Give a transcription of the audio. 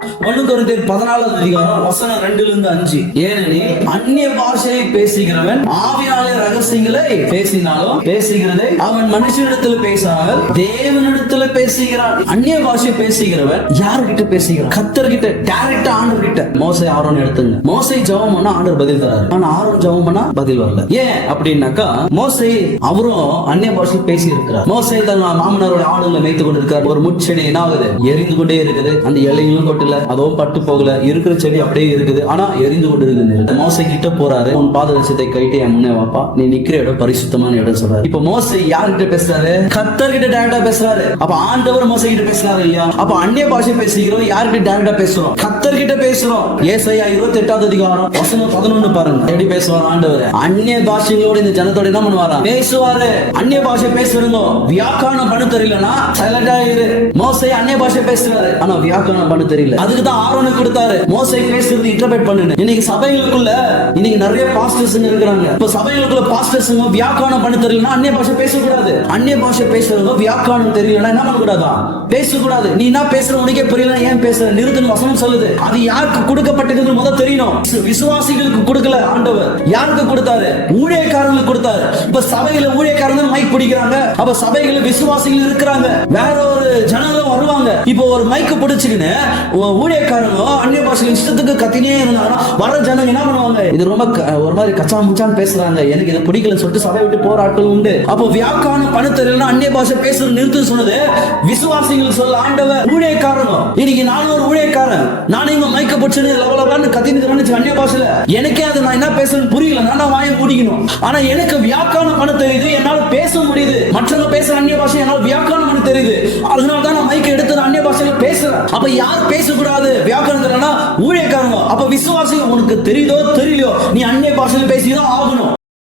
1 கொரிந்தியர் 14 அதிகாரம் வசனம் 2-5. ஏனெனில் அந்நிய பாஷையை பேசுகிறவன் ஆவியாலே ரகசியங்களை பேசுகிறதை அவன் மனுஷனிடத்தில் பேசாமல் தேவனிடத்தில் பேசுகிறான். அந்நிய பாஷை பேசுகிறவன் யார்கிட்ட பேசுகிறான்? கர்த்தர்கிட்ட, டைரக்டா ஆண்டவர் கிட்ட. மோசே ஆரோன் எடுத்துங்க. மோசே ஜெபம் பண்ணா ஆண்டவர் பதில் தராரு, ஆனா ஆரோன் ஜெபம் பண்ணா பதில் வரல. ஏன் அப்படின்னாக்கா மோசே அவரும் அந்நிய பாஷை பேசி இருக்கிறார். மோசே தன் மாமனாரோட ஆடுகளை மேய்த்து கொண்டிருக்கார். ஒரு முட்செடி என்ன ஆகுது? எரிந்து கொண்டே இருக்குது. அந்த இலைகளும் கொட்டல, அதுவும் பட்டு போகல, இருக்கிற செடி அப்படியே இருக்குது, ஆனா எரிந்து கொண்டு இருக்குது. மோசே கிட்ட போறாரு. உன் பாதரட்சத்தை கைட்டு என் முன்னே வாப்பா, நீ நிக்கிற இடம் பரிசுத்தமான இடம் சொல்றாரு. இப்ப மோசே யார்கிட்ட பேசுறாரு? கர்த்தர் கிட்ட டைரக்டா பேசுறாரு. அப்ப ஆண்டவர் மோசே கிட்ட பேசுறாரு இல்லையா? அப்ப அந்நிய பாஷை பேசுகிறோம் யார்கிட்ட டைரக்டா பேசுறோம்? கர்த்தர் கிட்ட பேசுறோம். ஏசாயா 28 அதிகாரம் வசனம் 11 பாருங்க. எப்படி பேசுவார் ஆண்டவர்? அந்நிய பாஷைகளோட இந்த ஜனத்தோட என்ன பண்ணுவாரா? பேசுவாரு. அந்நிய பாஷை பேசுறவங்க வியாக்கரணம் பண்ண தெரியலனா சைலண்டா இரு. மோசே அந்நிய பாஷை பேசுறாரு, ஆனா வியாக்கரணம் பண்ண தெரியல. அதுக்கு தான் ஆரோனுக்கு கொடுத்தாரு, மோசே பேசுறது இன்டர்பிரட் பண்ணுங்க. இன்னைக்கு சபைகளுக்குள்ள இன்னைக்கு நிறைய பாஸ்டர்ஸ் இருக்காங்க. இப்ப சபைகளுக்குள்ள பாஸ்டர்ஸ் வியாக்கரணம் பண்ண தெரியலனா அந்நிய பாஷை பேசக்கூடாது. அந்நிய பாஷை பேசுறவங்க வியாக்கரணம் தெரியலனா என்ன பண்ணக்கூடாதா? பேசக்கூடாது. நீ என்ன பேசுற உனக்கே புரியல, ஏன் பேசுற? நிறுத்துன்னு வசனம் சொல்லுது. அது யாருக்கு கொடுக்கப்பட்டது முதல் தெரியணும். விசுவாசிகளுக்கு கொடுக்கல ஆண்டவர். யாருக்கு கொடுத்தாரு? ஊழியக்காரங்களுக்கு கொடுத்தாரு. இப்ப சபையில ஊழியக்காரங்க மைக் பிடிக்கிறாங்க. அப்ப சபையில விசுவாசிகள் இருக்கிறாங்க, வேற ஒரு ஜனங்களும் வருவாங்க. இப்போ ஒரு மைக் பிடிச்சுக்கின்னு ஊழியக்காரங்க அந்நிய பாஷையில் இஷ்டத்துக்கு கத்தினே இருந்தாங்கன்னா வர ஜனங்க என்ன பண்ணுவாங்க? இது ரொம்ப ஒரு மாதிரி கச்சா முச்சான்னு பேசுறாங்க, எனக்கு இது பிடிக்கலன்னு சொல்லிட்டு சபை விட்டு போற ஆட்கள் உண்டு. அப்போ வியாக்கான பண தெரியலன்னா அந்நிய பாஷை பேசுறது நிறுத்து சொன்னது விசுவாசிகள் சொல்ல ஆண்டவர். ஊழியக்காரங்க இன்னைக்கு நானும் ஒரு ஊழியக்காரன், நானும் இங்க மைக்க பிடிச்சு லவலவான்னு கத்தின்னு அந்நிய பாஷையில எனக்கே அது நான் என்ன பேசுறேன்னு புரியல, நான் வாயை மூடிக்கணும். ஆனா எனக்கு வியாக்கான பண்ண தெரியுது, என்னால பேச முடியுது. மற்றவங்க பேசுற அந்நிய பாஷை என்னால வியாக்கானம் பண்ண தெரியுது. அதனால தான் நான் மைக்க எடுத்து அந்நிய பாஷையில பேசுறேன். அப்ப யார் பேசக்கூடாது? வியாக்கரணம் தெரியலனா ஊழியக்காரங்க. அப்ப விசுவாசிகள் உனக்கு தெரியுதோ தெரியலையோ நீ அந்நிய பாஷையில பேசிதான் ஆகணும்.